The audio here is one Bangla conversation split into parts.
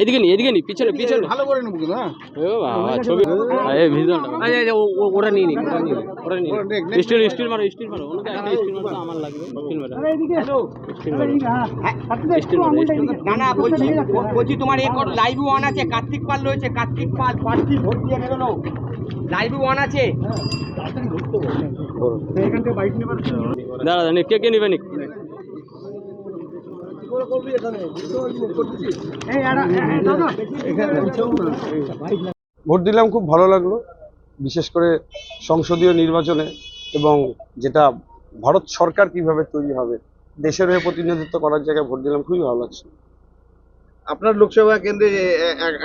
এদিকে নি পিছনে ভালো করে নেবো কিন্তু। ও বাবা ছবি এই ভিডিওটা ওরা নিয়ে নি স্টিল মারো ওনাকে একটা স্টিল মারো আমার লাগবে স্টিল মারো না বলছি তোমার এই লাইভ ওয়ান আছে, কার্তিক পাল রয়েছে, কার্তিক পাল পার্টি ভোট দিয়ে গেল না, লাইভ ওয়ান আছে। দাঁড়া কে নেবে নি ভোট দিলাম, খুব ভালো লাগলো, বিশেষ করে সংসদীয় নির্বাচনে এবং যেটা ভারত সরকার কিভাবে তৈরি হবে, দেশের হয়ে প্রতিনিধিত্ব করার জায়গায় ভোট দিলাম, খুবই ভালো লাগছে। আপনার লোকসভা কেন্দ্রে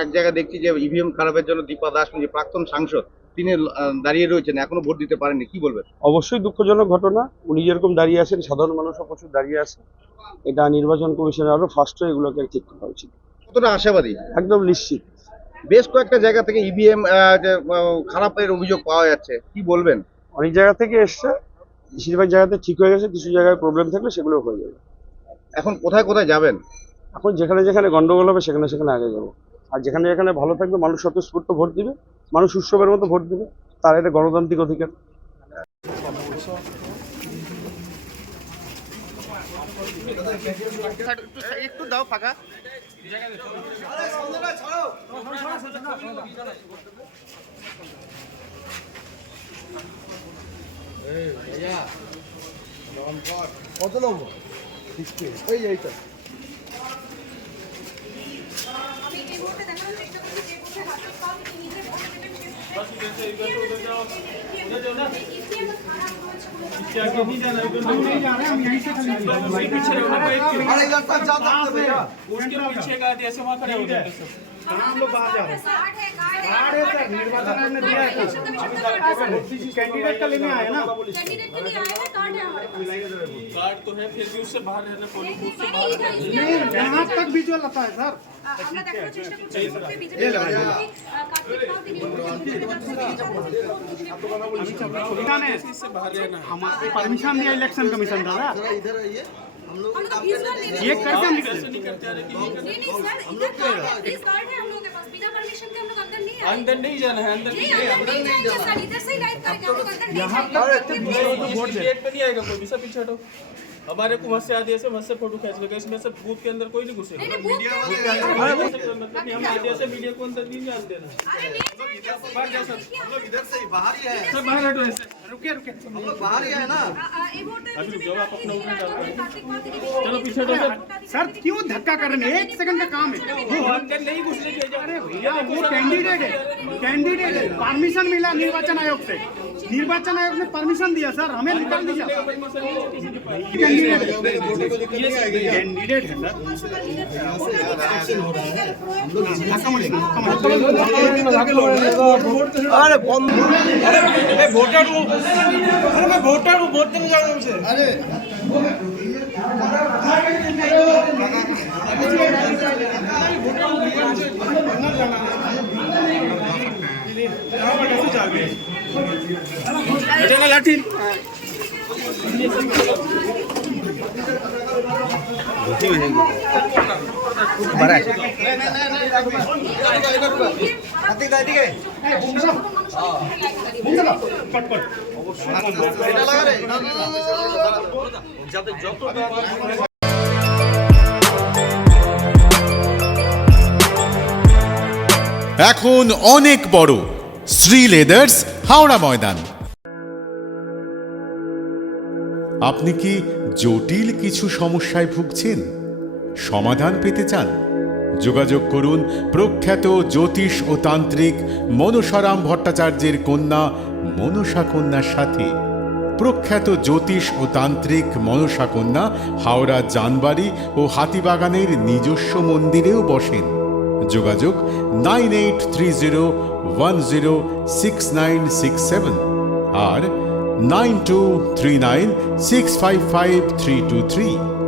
এক জায়গায় দেখছি যে ইভিএম খারাপের জন্য দীপা দাস যে প্রাক্তন সাংসদ তিনি দাঁড়িয়ে রয়েছেন, এখনো ভোট দিতে পারেননি, কি বলবেন? অবশ্যই দুঃখজনক ঘটনা, উনি যেরকম দাঁড়িয়ে আছেন সাধারণ মানুষও প্রচুর দাঁড়িয়ে আছে। এটা নির্বাচন কমিশনের আরো ফার্স্ট এগুলোকে ঠিক করা উচিত। কতটা আশাবাদী? একদম নিশ্চিত। বেশ কয়েকটা জায়গা থেকে ইভিএম খারাপের অভিযোগ পাওয়া যাচ্ছে, কি বলবেন? অনেক জায়গা থেকে এসছে, বেশিরভাগ জায়গাতে ঠিক হয়ে গেছে, কিছু জায়গায় প্রবলেম থাকলে সেগুলো হয়ে যাবে। এখন কোথায় কোথায় যাবেন? এখন যেখানে যেখানে গন্ডগোল হবে সেখানে আগে যাবো, আর যেখানে যেখানে ভালো থাকবে মানুষ স্বতঃস্ফূর্ত ভোট দিবে, মানুষ উৎসবের মতো ভোট দিবে, তার এটা গণতান্ত্রিক অধিকার। একটু দাও ফাঁকা। কত নম্বর? এইটা पीछे का ऐसे वहाँ खड़े हो जाते सब। हम लोग बाहर जा रहे हैं। निर्वाचन आयोग ने दिया है, कैंडिडेट का लेने आए ना, कैंडिडेट के लिए आए हैं, कार्ड है हमारे पास, कार्ड तो है, फिर भी उससे बाहर रहना पड़ेगा, उससे बाहर यहाँ तक विजुअल आता है सर। আমরা দেখানোর চেষ্টা করছি যে বিজেপি কার্তিক পাল তিনি हमारे परमिशन दिया इलेक्शन कमीशन का इधर आइए, हम लोग ये करके हम निकले। नहीं सर, इधर कार्ड है हम लोगों के पास, बिना परमिशन के हम लोग अंदर नहीं जाना है, अंदर नहीं जाएंगे सर, इधर से ही लाइव करेंगे, हम लोग अंदर नहीं जाएंगे, गेट पे नहीं आएगा कोई भी, सब पीछे हटो। हमारे को वहाँ से आदिया से वहाँ से फोटो खींच लेगा, इसमें से बूथ के अंदर कोई नहीं घुसेगा, हम आदिया से मीडिया को अंदर नहीं जान देना। हम लोग इधर से ही बाहर ही है, सब बाहर हटो ऐसे, रुकिए हम लोग बाहर ही है ना। अभी रुक जाओ, आप अपना उठा चलो पीछे हटो सर, क्यों धक्का कर रहे हैं? 1 सेकंड का काम है, वो अंदर नहीं घुसने के अरे भैया वो कैंडिडेट है, परमिशन मिला निर्वाचन आयोग से, निर्वाचन आयोग ने परमिशन दिया सर, हमें निकाल दीजिए। कैंडिडेट है सर, अरे वोटर वोट देने जा रहा हूँ। अरे लाठी এখন অনেক বড় শ্রী লেদার্স হাওড়া ময়দান। আপনি কি জটিল কিছু সমস্যায় ভুগছেন, সমাধান পেতে চান? যোগাযোগ করুন প্রখ্যাত জ্যোতিষ ও তান্ত্রিক মনসারাম ভট্টাচার্যের কন্যা মনসা কন্যার সাথে। প্রখ্যাত জ্যোতিষ ও তান্ত্রিক মনসা কন্যা হাওড়া জানবাড়ি ও হাতিবাগানের নিজস্ব মন্দিরেও বসেন। যোগাযোগ 9830106967 আর 9239655323।